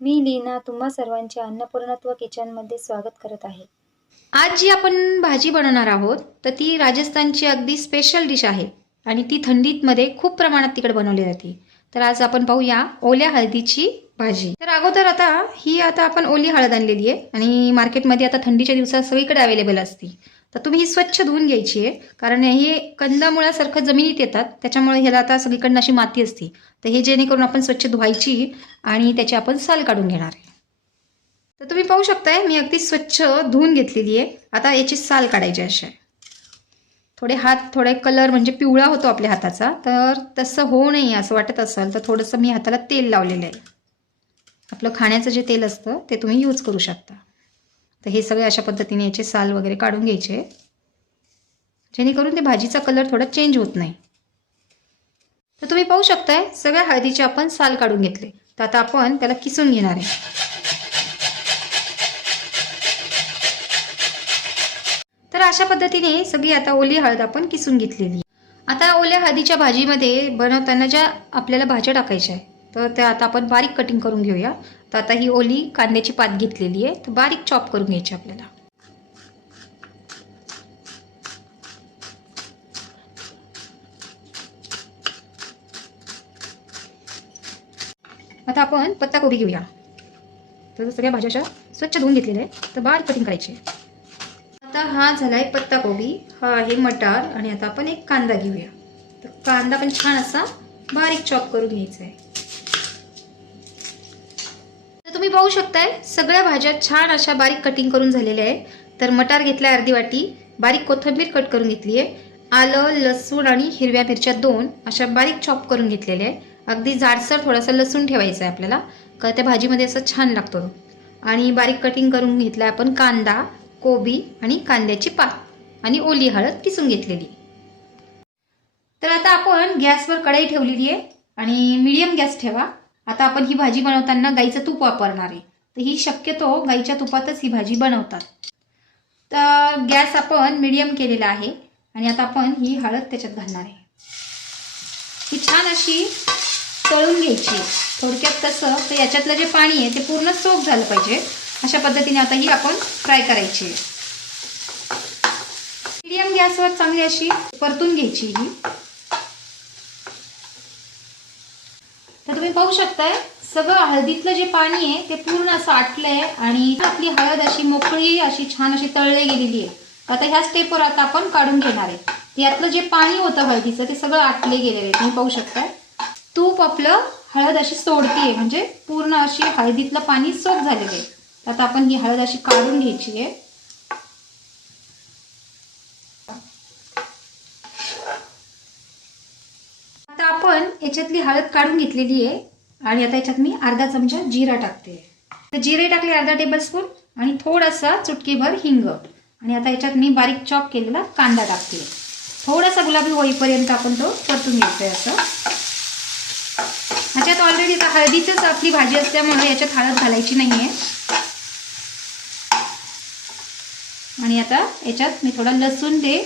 मी लीना तुम्हा सर्वांचे अन्नपूर्णत्व किचनमध्ये स्वागत करत आहे. आज जी आपण भाजी बनवणार आहोत तर ती राजस्थानची अगदी स्पेशल डिश आहे आणि ती थंडीतमध्ये खूप प्रमाणात तिकडे बनवली जाते. तर आज आपण पाहूया ओल्या हळदीची भाजी. तर अगोदर आता ही आता आपण ओली हळद आणलेली आहे आणि मार्केटमध्ये आता थंडीच्या दिवसात सगळीकडे अवेलेबल असते. तर तुम्ही ही स्वच्छ धुवून घ्यायची आहे. कारण हे कंदामुळासारखं जमिनीत येतात. त्याच्यामुळे ह्याला आता सगळीकडनं अशी माती असते. तर हे जेणेकरून आपण स्वच्छ धुवायची आणि त्याची आपण साल काढून घेणार आहे. तर तुम्ही पाहू शकताय मी अगदी स्वच्छ धुवून घेतलेली आहे. आता याची साल काढायची अशी. आहे थोडे हात थोडे कलर म्हणजे पिवळा होतो आपल्या हाताचा. तर तसं होऊ नये असं वाटत असेल तर थोडंसं मी हाताला तेल लावलेलं आहे. आपलं खाण्याचं जे तेल असतं ते तुम्ही यूज करू शकता. तर हे सगळे अशा पद्धतीने याचे साल वगैरे काढून घ्यायचे. जेणेकरून ते भाजीचा कलर थोडा चेंज होत नाही. तर तुम्ही पाहू शकताय सगळ्या हळदीचे आपण साल काढून घेतले. तर आता आपण त्याला किसून घेणार आहे. तर अशा पद्धतीने सगळी आता ओली हळद आपण किसून घेतलेली आता ओल्या हळदीच्या भाजीमध्ये बनवताना ज्या आपल्याला भाज्या टाकायच्या आहे तर त्या आता आपण बारीक कटिंग करून घेऊया. तर आता ही ओली कांद्याची पात घेतलेली आहे. तर बारीक चॉप करून घ्यायची आपल्याला. आता आपण पत्ताकोबी घेऊया. तर सगळ्या भाज्या अशा स्वच्छ धुवून घेतलेल्या आहे तर बारीक कटिंग करायची आता हा झालाय पत्ताकोबी. हा आहे मटार. आणि आता आपण एक कांदा घेऊया. तर कांदा पण छान असा बारीक चॉप करून घ्यायचा आहे तर तुम्ही पाहू शकताय सगळ्या भाज्या छान अशा बारीक कटिंग करून झालेल्या आहे तर मटार घेतलाय अर्धी वाटी बारीक कोथिंबीर कट करून घेतली आहे. आलं लसूण आणि हिरव्या मिरच्या दोन अशा बारीक चॉप करून घेतलेल्या आहे अगदी जाडसर थोडासा लसूण ठेवायचा आहे आपल्याला का त्या भाजीमध्ये असं छान लागतो. आणि बारीक कटिंग करून घेतलाय आपण कांदा कोबी आणि कांद्याची पात आणि ओली हळद किसून घेतलेली. तर आता आपण गॅसवर कढई ठेवलेली आहे आणि मिडियम गॅस ठेवा. आता आपण ही भाजी बनवताना गाईचं तूप वापरणार आहे. तर ही शक्यतो गाईच्या तुपातच ही भाजी बनवतात. तर गॅस आपण मिडियम केलेला आहे आणि आता आपण ही हळद त्याच्यात घालणार आहे. ही छान अशी तळून घ्यायची. थोडक्यात कसं तर याच्यातलं जे पाणी आहे ते पूर्ण सोक झालं पाहिजे. अशा पद्धतीने आता ही आपण फ्राय करायची मीडियम गॅसवर चांगली अशी परतून घ्यायची ही. तुम्ही पाहू शकताय सगळं हळदीतलं जे पाणी आहे ते पूर्ण असं आटलंय आणि आपली हळद अशी मोकळी अशी छान अशी तळली गेलेली आहे. आता ह्या स्टेपवर आता आपण काढून घेणार आहे. यातलं जे पाणी होतं हळदीचं ते सगळं आटले गेलेलं आहे. तुम्ही पाहू शकताय. तूप आपलं हळद अशी सोडतीये म्हणजे पूर्ण अशी हळदीतलं पाणी सोप झालेलं आहे. आता आपण ही हळद अशी काढून घ्यायची आहे आता आपण याच्यातली हळद काढून घेतलेली आहे आणि आता याच्यात मी अर्धा चमचा जिरा टाकते. तर जिरे टाकले अर्धा टेबल स्पून आणि थोडासा चुटकीभर हिंग. आणि आता याच्यात मी बारीक चॉप केलेला कांदा टाकते. थोडासा गुलाबी होईपर्यंत आपण तो परतून घेतोय असं. ह्याच्यात ऑलरेडी आता हळदीचीच आपली भाजी असल्यामुळे याच्यात हळद घालायची नाहीये. आणि आता याच्यात मी थोडा लसूण दे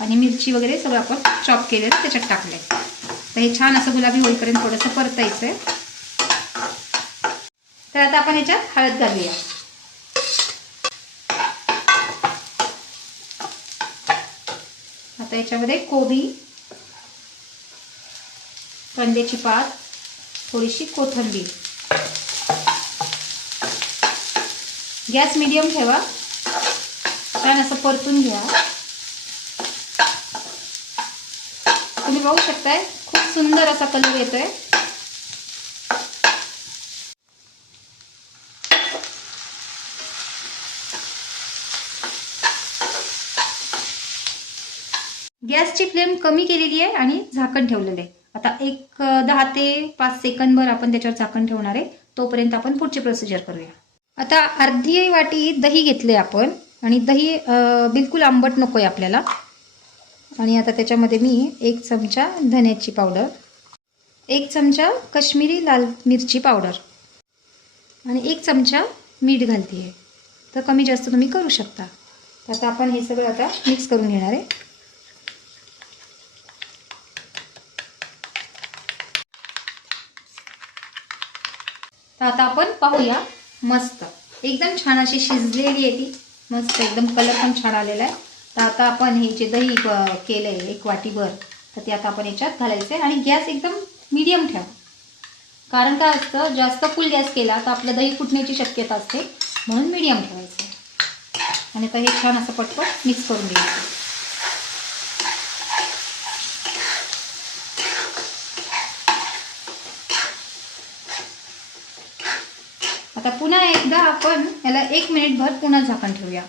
आणि मिरची वगैरे सगळं आपण चॉप केलेलं त्याच्यात टाकलंय. तर हे छान असं गुलाबी होईपर्यंत थोडंसं परतायचं आहे तर आता आपण याच्यात हळद घालूया. आता याच्यामध्ये कोबी कांद्याची पात थोडीशी कोथंबीर. गॅस मिडियम ठेवा. छान असं परतून घ्या. तुम्ही पाहू शकताय खूप सुंदर असा कलर येतोय. गॅसची फ्लेम कमी केलेली आहे आणि झाकण ठेवलेलं आहे. आता एक दहा ते पाच सेकंदभर आपण त्याच्यावर झाकण ठेवणार आहे. तोपर्यंत आपण पुढची प्रोसिजर करूया. आता अर्धी वाटी दही घेतले आपण. आणि दही बिलकुल आंबट नको आहे आपल्याला. आणि आता त्याच्यामध्ये मी एक चमचा धन्याची पावडर एक चमचा कश्मीरी लाल मिरची पावडर आणि एक चमचा मीठ घालते आहे तर कमी जास्त तुम्ही करू शकता. तर आता आपण हे सगळं आता मिक्स करून घेणार आहे. तर आता आपण पाहूया मस्त. एकदम छान अशी शिजलेली आहे ती. मस्त एकदम कलर पण छान आलेला आहे. तर आता आपण हे जे दही केलं आहे एक वाटीभर तर ते आता आपण याच्यात घालायचं आहे आणि गॅस एकदम मीडियम ठेवा. कारण काय असतं जास्त फुल गॅस केला तर आपलं दही फुटण्याची शक्यता असते म्हणून मीडियम ठेवायचं आणि आता हे छान असं पटपट मिक्स करून द्यायचं आता पुन्हा एकदा आपण याला एक मिनिटभर पुन्हा झाकण ठेवूया.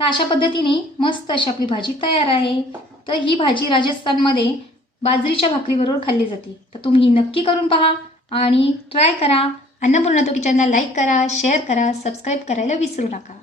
तर अशा पद्धतीने मस्त अशी आपली भाजी तयार आहे. तर ही भाजी राजस्थानमध्ये बाजरीच्या भाकरीबरोबर खाल्ली जाते. तर तुम्ही नक्की करून पहा आणि ट्राय करा. अन्नपूर्णा तो किचनला लाईक करा शेअर करा सबस्क्राईब करायला विसरू नका.